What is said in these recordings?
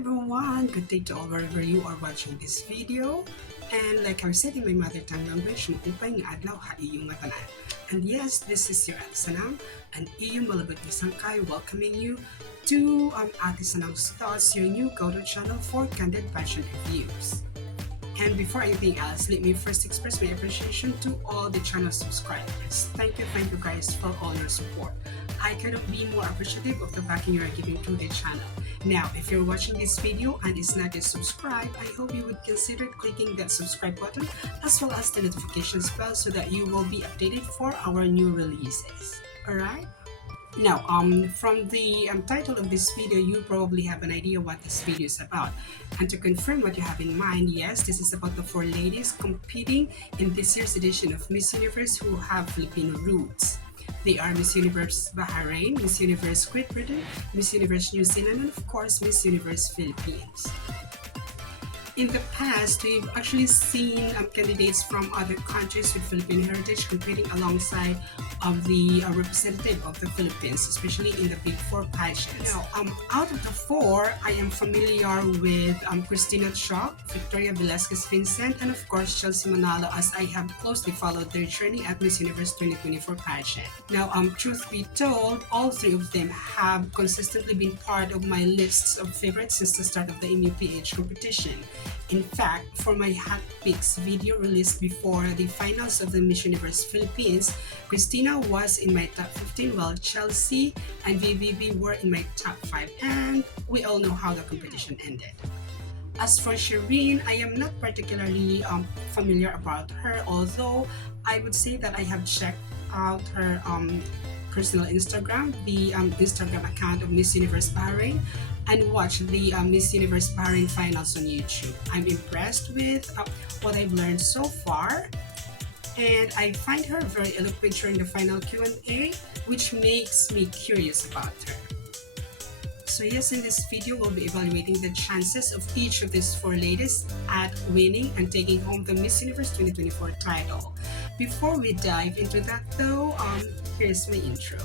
everyone, good day to all wherever you are watching this video. And like I said in my mother tongue language, maupay nga adlaw ha iyong matanan. And yes, this is your Ate Sanang, and iyong malabot ni Sangkay welcoming you to Ate Sanang's Thoughts, your new go-to channel for candid fashion reviews. And before anything else, let me first express my appreciation to all the channel subscribers. Thank you guys for all your support. I cannot be more appreciative of the backing you are giving to the channel. Now, if you're watching this video and is not yet subscribed, I hope you would consider clicking that subscribe button as well as the notifications bell so that you will be updated for our new releases. Alright? Now, from the title of this video, you probably have an idea what this video is about. And to confirm what you have in mind, yes, this is about the 4 ladies competing in this year's edition of Miss Universe who have Filipino roots. They are Miss Universe Bahrain, Miss Universe Great Britain, Miss Universe New Zealand, and of course, Miss Universe Philippines. In the past, we've actually seen candidates from other countries with Filipino heritage competing alongside the representative of the Philippines, especially in the Big 4 pageants. Now, out of the 4, I am familiar with Christina Chalk, Victoria Velasquez Vincent, and of course Chelsea Manalo, as I have closely followed their journey at Miss Universe 2024 pageant. Now, truth be told, all 3 of them have consistently been part of my lists of favorites since the start of the MUPH competition. In fact, for my Hot Picks video released before the finals of the Miss Universe Philippines, Christina was in my top 15 while Chelsea and VVV were in my top 5, and we all know how the competition ended. As for Shireen, I am not particularly familiar about her, although I would say that I have checked out her personal Instagram, the Instagram account of Miss Universe Bahrain, and watch the Miss Universe Bahrain finals on YouTube. I'm impressed with what I've learned so far, and I find her very eloquent during the final Q&A, which makes me curious about her. So yes, in this video, we'll be evaluating the chances of each of these 4 ladies at winning and taking home the Miss Universe 2024 title. Before we dive into that though, here's my intro.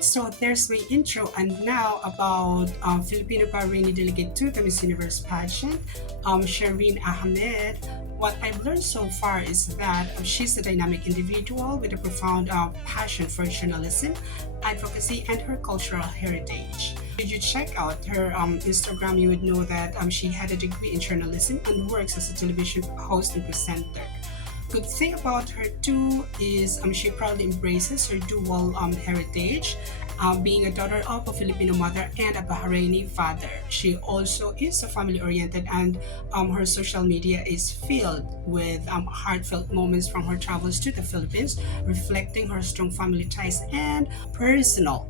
So there's my intro, and now about Filipino Bahraini delegate to the Miss Universe pageant, Shireen Ahmed. What I've learned so far is that she's a dynamic individual with a profound passion for journalism, advocacy, and her cultural heritage. If you check out her Instagram, you would know that she had a degree in journalism and works as a television host and presenter. Good thing about her too is she proudly embraces her dual heritage, being a daughter of a Filipino mother and a Bahraini father. She also is family-oriented, and her social media is filled with heartfelt moments from her travels to the Philippines, reflecting her strong family ties and personal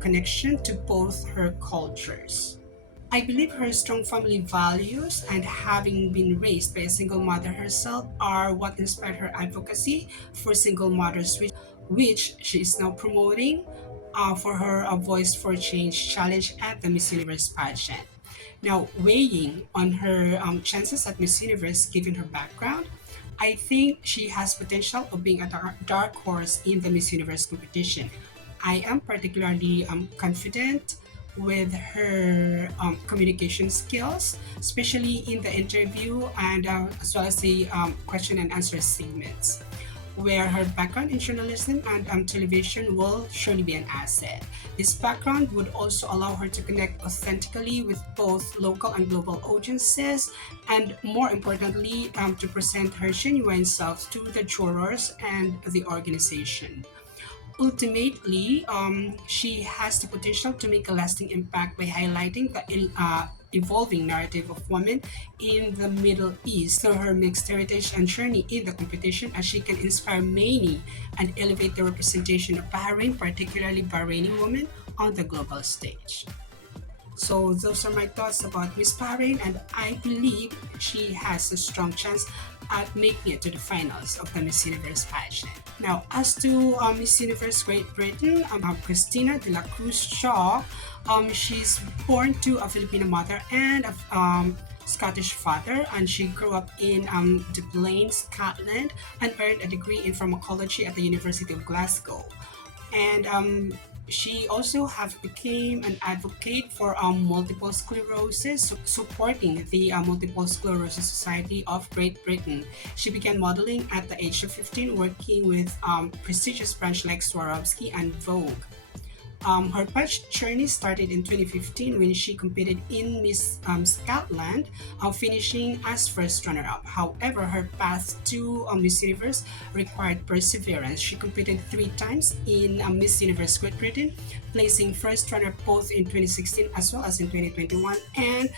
connection to both her cultures. I believe her strong family values and having been raised by a single mother herself are what inspired her advocacy for single mothers, which she is now promoting for her Voice for Change challenge at the Miss Universe pageant. Now, weighing on her chances at Miss Universe given her background, I think she has potential of being a dark horse in the Miss Universe competition. I am particularly confident with her communication skills, especially in the interview and as well as the question and answer segments, where her background in journalism and television will surely be an asset. This background would also allow her to connect authentically with both local and global audiences, and more importantly, to present her genuine self to the jurors and the organization. Ultimately, she has the potential to make a lasting impact by highlighting the evolving narrative of women in the Middle East through her mixed heritage and journey in the competition, as she can inspire many and elevate the representation of Bahrain, particularly Bahraini women, on the global stage. So those are my thoughts about Miss Bahrain, and I believe she has a strong chance at making it to the finals of the Miss Universe pageant. Now, as to Miss Universe Great Britain, Christina de la Cruz Shaw, she's born to a Filipino mother and a Scottish father, and she grew up in Dublin, Scotland, and earned a degree in pharmacology at the University of Glasgow. And she also have became an advocate for multiple sclerosis, supporting the Multiple Sclerosis Society of Great Britain. She began modeling at the age of 15, working with prestigious brands like Swarovski and Vogue. Her pageant journey started in 2015 when she competed in Miss Scotland, finishing as first runner-up. However, her path to Miss Universe required perseverance. She competed 3 times in Miss Universe Great Britain, placing first runner both in 2016 as well as in 2021, and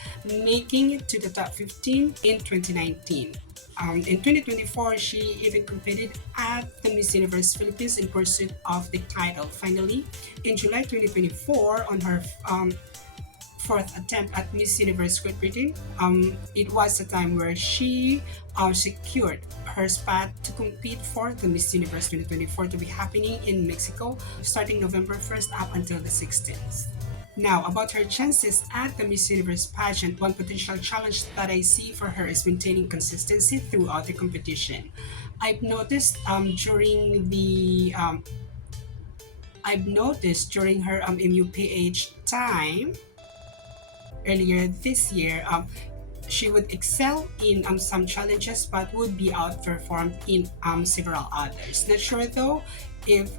making it to the top 15 in 2019. In 2024, she even competed at the Miss Universe Philippines in pursuit of the title. Finally, in July 2024, on her fourth attempt at Miss Universe Great Britain, it was a time where she secured her spot to compete for the Miss Universe 2024 to be happening in Mexico starting November 1st up until the 16th. Now, about her chances at the Miss Universe pageant, one potential challenge that I see for her is maintaining consistency throughout the competition. I've noticed during the I've noticed during her MUPH time earlier this year, she would excel in some challenges but would be outperformed in several others. Not sure though if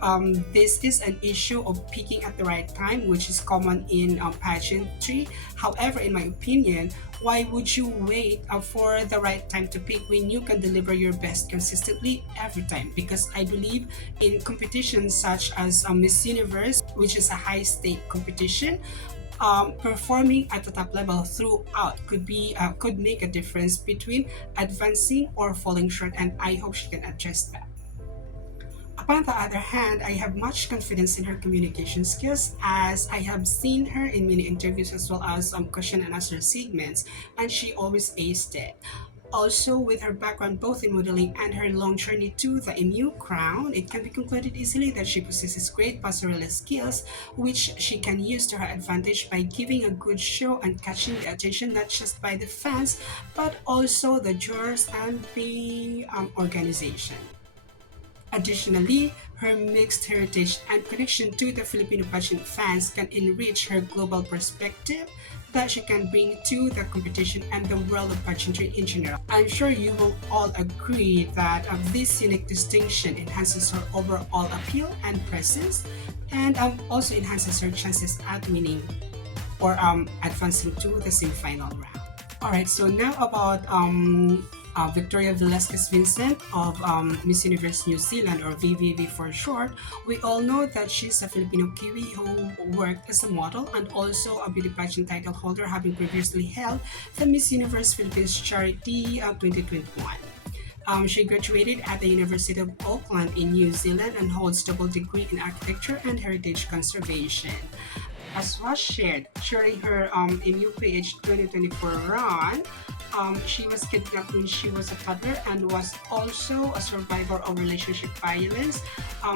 this is an issue of picking at the right time, which is common in pageantry. However, in my opinion, why would you wait for the right time to pick when you can deliver your best consistently every time? Because I believe in competitions such as Miss Universe, which is a high stake competition, performing at the top level throughout could make a difference between advancing or falling short, and I hope she can address that. Upon the other hand, I have much confidence in her communication skills, as I have seen her in many interviews as well as question and answer segments, and she always aced it. Also, with her background both in modeling and her long journey to the MU crown, it can be concluded easily that she possesses great pastoral skills, which she can use to her advantage by giving a good show and catching the attention not just by the fans, but also the jurors and the organization. Additionally, her mixed heritage and connection to the Filipino pageant fans can enrich her global perspective that she can bring to the competition and the world of pageantry in general. I'm sure you will all agree that this unique distinction enhances her overall appeal and presence, and also enhances her chances at winning or advancing to the semi-final round. Alright, so now about Victoria Velasquez Vincent of Miss Universe New Zealand, or VVV for short. We all know that she's a Filipino Kiwi who worked as a model and also a beauty pageant title holder, having previously held the Miss Universe Philippines Charity 2021. She graduated at the University of Auckland in New Zealand and holds double degree in architecture and heritage conservation. As was shared during her MUPH 2024 run, she was kidnapped when she was a toddler and was also a survivor of relationship violence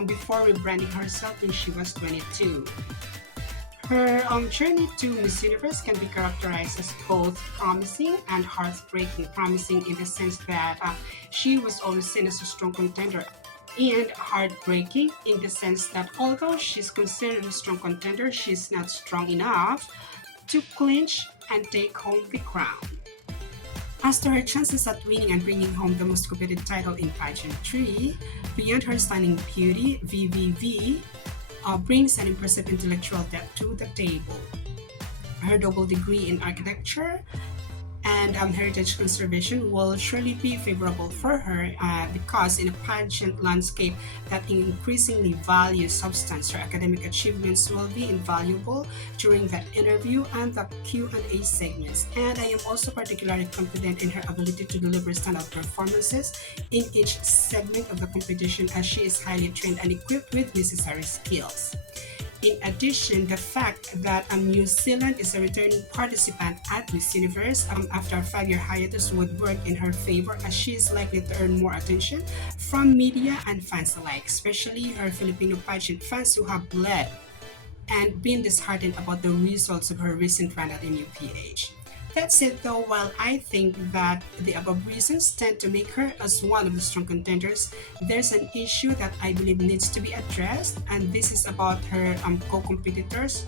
before rebranding herself when she was 22. Her journey to Miss Universe can be characterized as both promising and heartbreaking. Promising in the sense that she was always seen as a strong contender, and heartbreaking in the sense that although she's considered a strong contender, she's not strong enough to clinch and take home the crown. As to her chances at winning and bringing home the most coveted title in pageantry, beyond her stunning beauty, VVV brings an impressive intellectual depth to the table. Her double degree in architecture and heritage conservation will surely be favorable for her because in a pageant landscape that increasingly values substance, her academic achievements will be invaluable during the interview and the Q&A segments. And I am also particularly confident in her ability to deliver standout performances in each segment of the competition, as she is highly trained and equipped with necessary skills. In addition, the fact that New Zealand is a returning participant at Miss Universe after a 5-year hiatus would work in her favor, as she is likely to earn more attention from media and fans alike, especially her Filipino pageant fans who have bled and been disheartened about the results of her recent run at MUPH. That said, though, while I think that the above reasons tend to make her as one of the strong contenders, there's an issue that I believe needs to be addressed, and this is about her co-competitors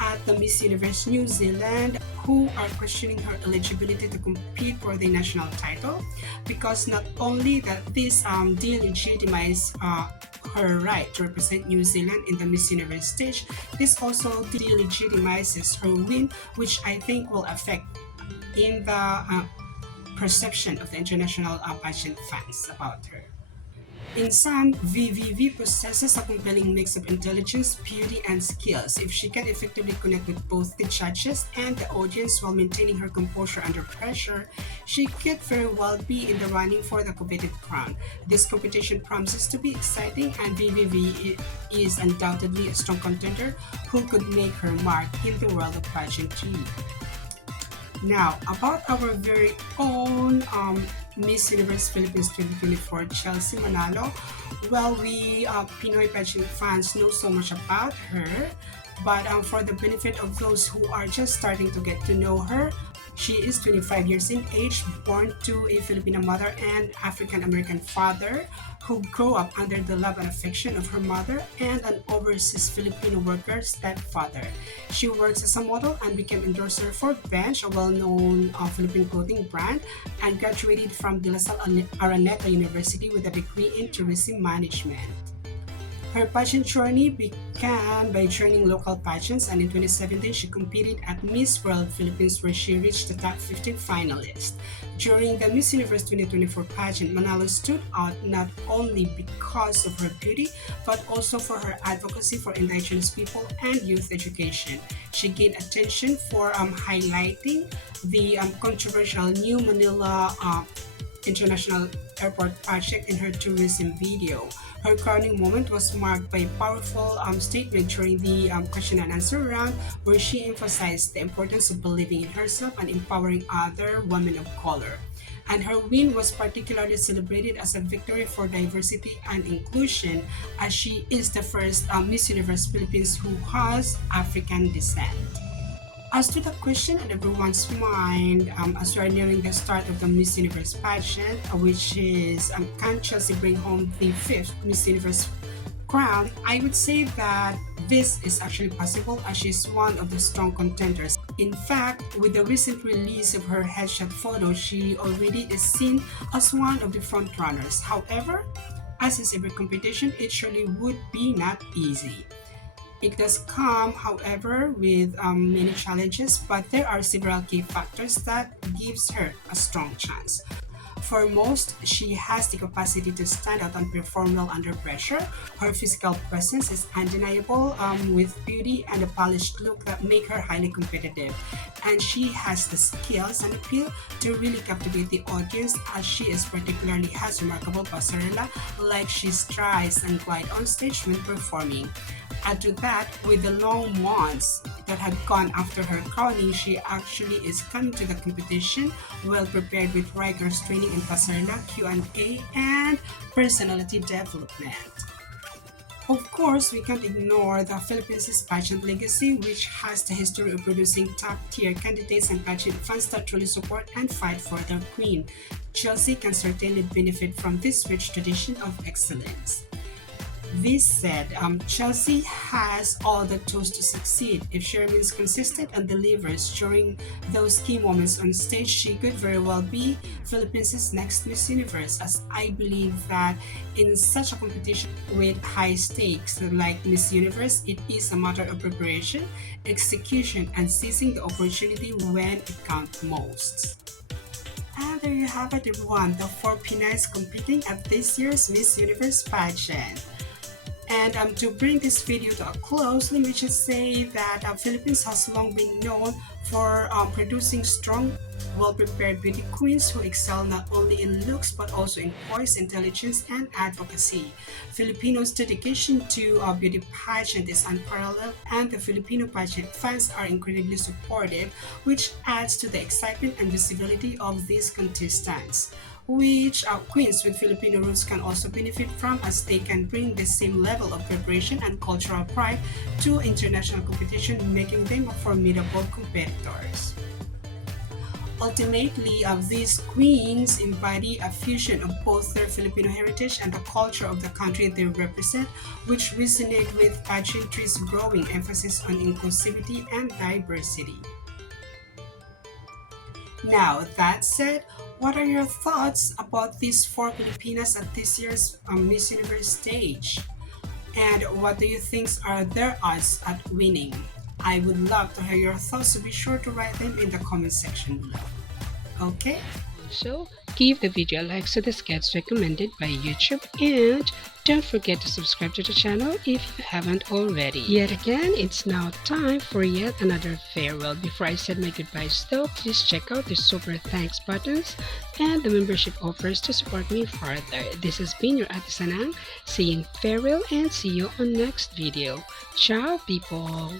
at the Miss Universe New Zealand, who are questioning her eligibility to compete for the national title, because not only that this delegitimize her right to represent New Zealand in the Miss Universe stage, this also delegitimizes her win, which I think will affect in the perception of the international pageant fans about her. In sum, VVV possesses a compelling mix of intelligence, beauty, and skills. If she can effectively connect with both the judges and the audience while maintaining her composure under pressure, she could very well be in the running for the coveted crown. This competition promises to be exciting, and VVV is undoubtedly a strong contender who could make her mark in the world of pageantry. Now, about our very own Miss Universe Philippines 2024, Chelsea Manalo. Well, we Pinoy pageant fans know so much about her, but for the benefit of those who are just starting to get to know her, she is 25 years in age, born to a Filipino mother and African American father, who grew up under the love and affection of her mother and an overseas Filipino worker stepfather. She works as a model and became endorser for Bench, a well-known Philippine clothing brand, and graduated from De La Salle Araneta University with a degree in tourism management. Her pageant journey began by joining local pageants, and in 2017 she competed at Miss World Philippines, where she reached the top 15 finalist. During the Miss Universe 2024 pageant, Manalo stood out not only because of her beauty, but also for her advocacy for indigenous people and youth education. She gained attention for highlighting the controversial New Manila International Airport project in her tourism video. Her crowning moment was marked by a powerful statement during the question and answer round, where she emphasized the importance of believing in herself and empowering other women of color. And her win was particularly celebrated as a victory for diversity and inclusion, as she is the first Miss Universe Philippines who has African descent. As to the question on everyone's mind, as we are nearing the start of the Miss Universe pageant, which is can Chelsea bring home the fifth Miss Universe crown? I would say that this is actually possible, as she's one of the strong contenders. In fact, with the recent release of her headshot photo, she already is seen as one of the front runners. However, as is every competition, it surely would be not easy. It does come, however, with many challenges, but there are several key factors that gives her a strong chance. Foremost, she has the capacity to stand out and perform well under pressure. Her physical presence is undeniable, with beauty and a polished look that make her highly competitive. And she has the skills and appeal to really captivate the audience, as she is particularly has remarkable passerella, like she strides and glide on stage when performing. Add to that, with the long months that had gone after her crowning, she actually is coming to the competition well prepared with rigorous training in passerella, Q&A, and personality development. Of course, we can't ignore the Philippines' pageant legacy, which has the history of producing top-tier candidates and pageant fans that truly support and fight for their queen. Chelsea can certainly benefit from this rich tradition of excellence. This said, Chelsea has all the tools to succeed. If she remains consistent and delivers during those key moments on stage, she could very well be Philippines' next Miss Universe, as I believe that in such a competition with high stakes like Miss Universe, it is a matter of preparation, execution, and seizing the opportunity when it counts most. And there you have it, everyone, the four Pinays competing at this year's Miss Universe pageant. And to bring this video to a close, let me just say that Philippines has long been known for producing strong, well-prepared beauty queens who excel not only in looks but also in poise, intelligence, and advocacy. Filipinos' dedication to beauty pageant is unparalleled, and the Filipino pageant fans are incredibly supportive, which adds to the excitement and visibility of these contestants, which queens with Filipino roots can also benefit from, as they can bring the same level of preparation and cultural pride to international competition, making them formidable competitors. Ultimately, these queens embody a fusion of both their Filipino heritage and the culture of the country they represent, which resonate with pageantry's growing emphasis on inclusivity and diversity. Now, that said, what are your thoughts about these four Filipinas at this year's Miss Universe stage? And what do you think are their odds at winning? I would love to hear your thoughts, so be sure to write them in the comment section below. Okay? So, give the video a like so this gets recommended by YouTube, and don't forget to subscribe to the channel if you haven't already. Yet again, it's now time for yet another farewell. Before I said my goodbyes though, please check out the super thanks buttons and the membership offers to support me further. This has been your Ate Sanang saying farewell and see you on next video. Ciao people!